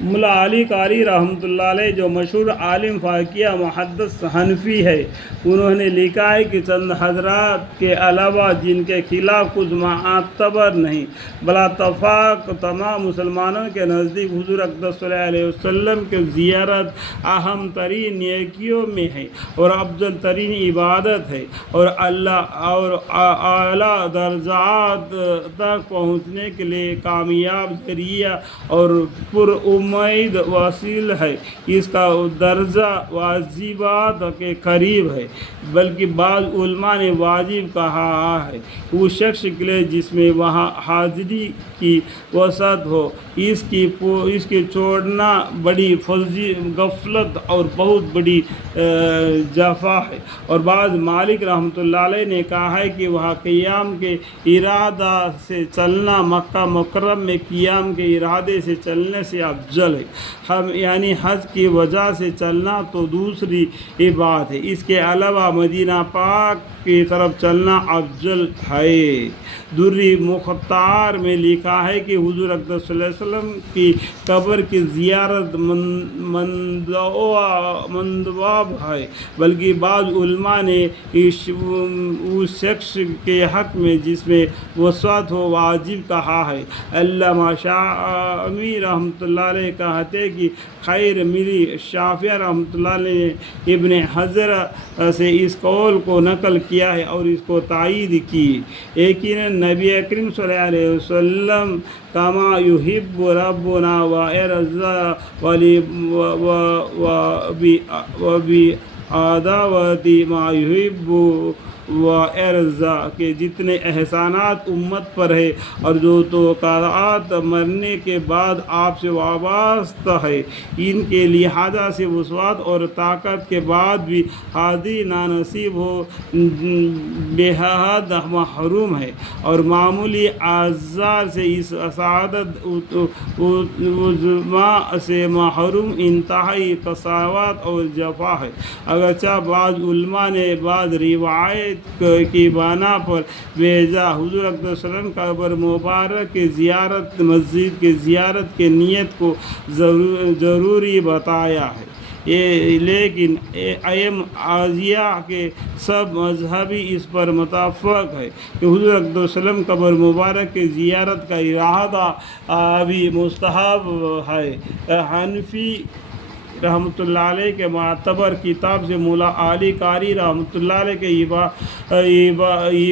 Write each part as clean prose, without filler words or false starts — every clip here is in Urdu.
ملا علی قاری رحمۃ اللہ علیہ جو مشہور عالم فقیہ محدث حنفی ہے، انہوں نے لکھا ہے کہ چند حضرات کے علاوہ جن کے خلاف کچھ معتبر نہیں، بلا اتفاق تمام مسلمانوں کے نزدیک حضور اقدس صلی اللہ علیہ وسلم کی زیارت اہم ترین نیکیوں میں ہے اور افضل ترین عبادت ہے، اور اللہ اور اعلیٰ درجات تک پہنچنے کے لیے کامیاب ذریعہ اور پر امید وسیل ہے۔ اس کا درجہ واجبات کے قریب ہے، بلکہ بعض علماء نے واجب کہا ہے اس شخص کے لیے جس میں وہاں حاضری کی وسعت ہو۔ اس کی چھوڑنا بڑی غفلت اور بہت بڑی جفا ہے۔ اور بعض مالک رحمۃ اللہ علیہ نے کہا ہے کہ وہاں قیام کے ارادہ سے چلنا مکہ مکرم میں قیام کے ارادے سے چلنے سے افضل ہے۔ یعنی حج کی وجہ سے چلنا تو دوسری بات ہے، اس کے علاوہ مدینہ پاک کی طرف چلنا افضل ہے۔ دری مختار میں لکھا ہے کہ حضور اقدس صلی اللہ علیہ وسلم کی قبر کی زیارت مندوب ہے، بلکہ بعض علماء نے اس شخص کے حق میں جس میں وسعت ہو واجب کہا ہے۔ علامہ شامی رحمۃ اللہ علیہ کہتے کہ خیر ملی شافعی رحمۃ اللہ علیہ نے ابن حجر سے اس قول کو نقل کیا ہے اور اس کو تائید کی۔ یقیناً نبی کریم صلی اللہ علیہ وسلم کما یحب ربنا وارضا وبعداوتی ما یحب وارضا کے جتنے احسانات امت پر ہے اور جو توقعات مرنے کے بعد آپ سے وابستہ ہے، ان کے لحاظ سے وسعت اور طاقت کے بعد بھی حاضری نانصیب ہو بے حد محروم ہے، اور معمولی اعذار سے اس سعادت عظمیٰ سے محروم انتہائی قساوت اور جفا ہے۔ اگرچہ بعض علماء نے بعض روایت کی بنا پر بھیجا حضور اقدس صلی اللہ علیہ وسلم قبر مبارک کی زیارت مسجد کی زیارت کی نیت کو ضروری بتایا ہے، لیکن ائمہ اعظم کے سب مذہبی اس پر متفق ہے کہ حضور اقدس صلی اللہ علیہ وسلم قبر مبارک کی زیارت کا ارادہ بھی مستحب ہے۔ حنفی رحمۃ اللہ علیہ کے معتبر کتاب سے ملا علی قاری رحمۃ اللہ علیہ کے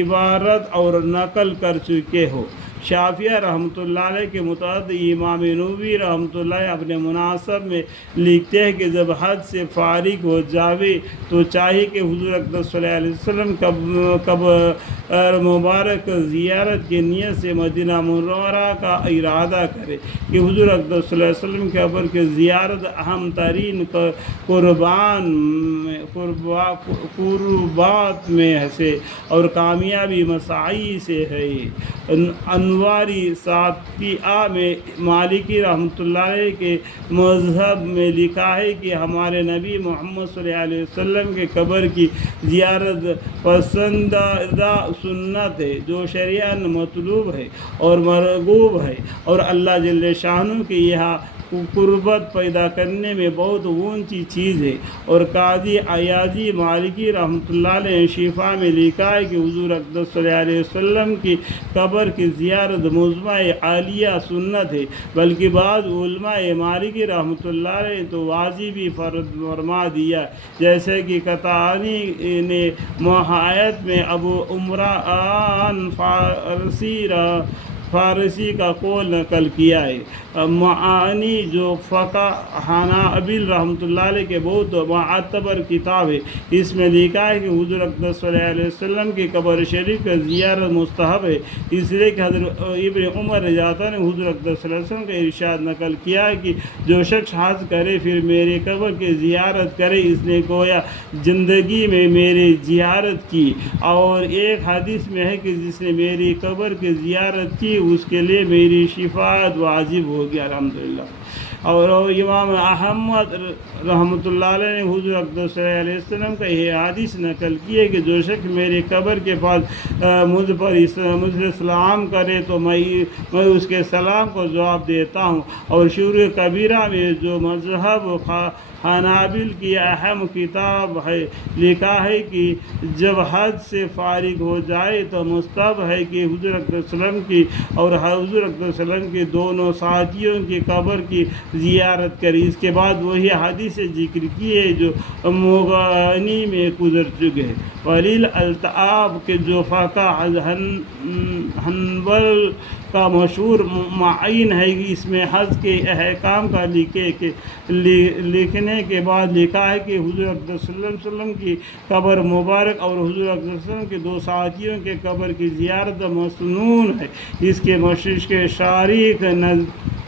عبارت اور نقل کر چکے ہو۔ شافعی رحمۃ اللہ علیہ کے متعدد امام نووی رحمۃ اللہ اپنے مناسب میں لکھتے ہیں کہ جب حج سے فارغ ہو جاوے تو چاہیے کہ حضور اقدس صلی اللہ علیہ وسلم قبر مبارک زیارت کی نیت سے مدینہ منورہ کا ارادہ کرے، کہ حضور اقدس صلی اللہ علیہ وسلم کی قبر کی زیارت اہم ترین قربات میں سے اور کامیابی مساعی سے ہے۔ انواری ساتیہ میں مالکی رحمۃ اللہ علیہ کے مذہب میں لکھا ہے کہ ہمارے نبی محمد صلی اللہ علیہ وسلم کے قبر کی زیارت پسندیدہ سنت ہے جو شرعاً مطلوب ہے اور مرغوب ہے، اور اللہ جل شانہ کے یہاں قربت پیدا کرنے میں بہت اونچی چیز ہے۔ اور قاضی عیاضی مالکی رحمۃ اللہ علیہ نے شفا میں لکھا ہے کہ حضور اقدس صلی اللہ علیہ وسلم کی قبر کی زیارت مجمع عالیہ سنت ہے، بلکہ بعض علماء مالکی رحمۃ اللہ علیہ تو واجبی فرما دیا، جیسے کہ قطعانی نے محایت میں ابو عمران فارسی کا قول نقل کیا ہے۔ معانی جو فقہ حنابل رحمۃ اللہ علیہ کے بہت معتبر کتاب ہے، اس میں لکھا ہے کہ حضور اقدس صلی اللہ علیہ وسلم کی قبر شریف کا زیارت مستحب ہے، اس لیے کہ حضرت ابن عمر رضی اللہ عنہ نے حضور اقدس صلی اللہ علیہ وسلم کا ارشاد نقل کیا ہے کہ جو شخص حج کرے پھر میری قبر کی زیارت کرے، اس نے گویا زندگی میں میری زیارت کی۔ اور ایک حدیث میں ہے کہ جس نے میری قبر کی زیارت کی اس کے لیے میری شفاعت واجب ہو گیا۔ الحمدللہ۔ اور امام احمد رحمۃ اللہ علیہ نے حضور اقدس صلی اللہ علیہ وسلم کا یہ حدیث نقل کی ہے کہ جو شخص میری قبر کے پاس مجھ سے سلام کرے تو میں اس کے سلام کو جواب دیتا ہوں۔ اور شروع کبیرہ میں جو مذہب حنابل کی اہم کتاب ہے لکھا ہے کہ جب حج سے فارغ ہو جائے تو مستحب ہے کہ حضور اقدس صلی اللہ علیہ وسلم کی اور حضور اقدس صلی اللہ علیہ وسلم کے دونوں ساتھیوں کی قبر کی زیارت کرے۔ اس کے بعد وہی حدیث ذکر کی ہے جو مغنی میں گزر چکے ہیں۔ ولیل الطعاب کے جو فقہ حنبل کا مشہور معین ہے، اس میں حج کے احکام کا لکھنے کے بعد لکھا ہے کہ حضور اقدس صلی اللہ علیہ وسلم کی قبر مبارک اور حضور اقدس صلی اللہ علیہ وسلم کے دو ساتھیوں کے قبر کی زیارت مسنون ہے۔ اس کے مشرق کے شارح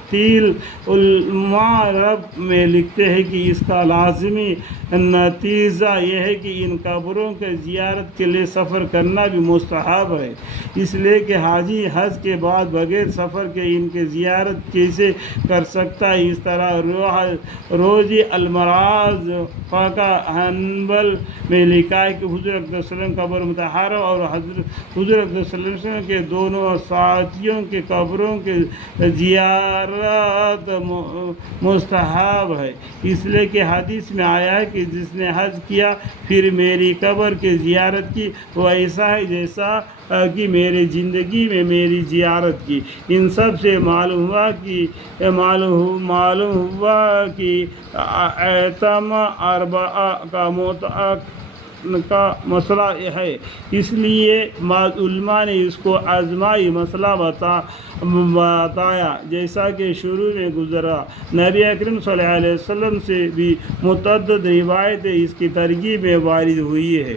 تیل علماء رب میں لکھتے ہیں کہ اس کا لازمی نتیجہ یہ ہے کہ ان قبروں کے زیارت کے لیے سفر کرنا بھی مستحب ہے، اس لیے کہ حاجی حج کے بعد بغیر سفر کے ان کے زیارت کیسے کر سکتا ہے۔ اس طرح روزی المراز فقہ حنبل میں لکھا ہے کہ حضور اقدس صلی اللہ علیہ وسلم قبر مطہرہ اور حضور اقدس صلی اللہ علیہ وسلم کے دونوں ساتھیوں کے قبروں کے زیارت مستحب ہے، اس لیے کہ حدیث میں آیا ہے کہ جس نے حج کیا پھر میری قبر کی زیارت کی وہ ایسا ہے جیسا کہ میری زندگی میں میری زیارت کی۔ ان سب سے معلوم ہوا کہ ایتم اربعہ کا مسئلہ ہے، اس لیے بعض علماء نے اس کو اجماعی مسئلہ بتایا جیسا کہ شروع میں گزرا۔ نبی اکرم صلی اللہ علیہ وسلم سے بھی متعدد روایتیں اس کی ترغیب میں وارد ہوئی ہے۔